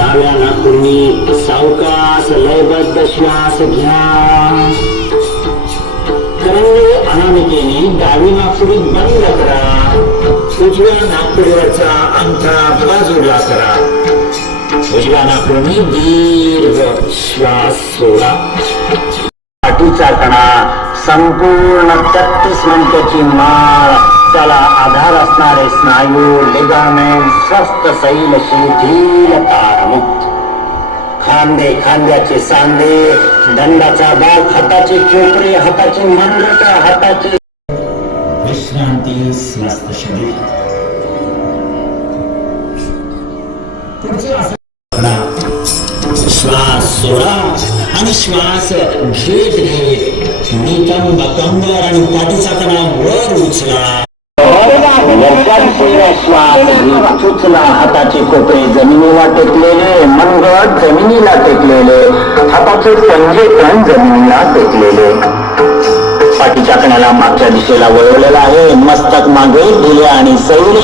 डाव्या नाकपुडी सावकाश लयबद्ध श्वास घ्या. तरंगे अनामिकेने डावी नाकपुडी बंद करा. उजव्या नाकपुडीवरचा अंगठा बाजूला करा. उजव्या नाकपुडीने दीर्घ श्वास सोडा. पाठीचा कणा संपूर्ण 33 मिनिटाची माळ, त्याला आधार असणारे स्नायू, लिगामेंट स्वस्थ, सैल, शिथिल, तारमुक्त. खांदे, खांद्याचे सांधे, दंडाचा भाग, हाताचे कोपरे, हाताची मनगट, हाताची विश्रांती, स्वस्थ शरीर. श्वास सोडा आणि श्वास घेत घेत नितंब कंबर आणि पाठीचा कणा वर उचला. श्वास उचला. हाताचे कोपरे जमिनीला टेकलेले, मनगट जमिनीला टेकलेले, हाताचे पंजे पण जमिनीला टेकलेले. पाठीच्या कण्याला मागच्या दिशेला वळवलेला आहे. मस्तक मागे दिले आणि सैल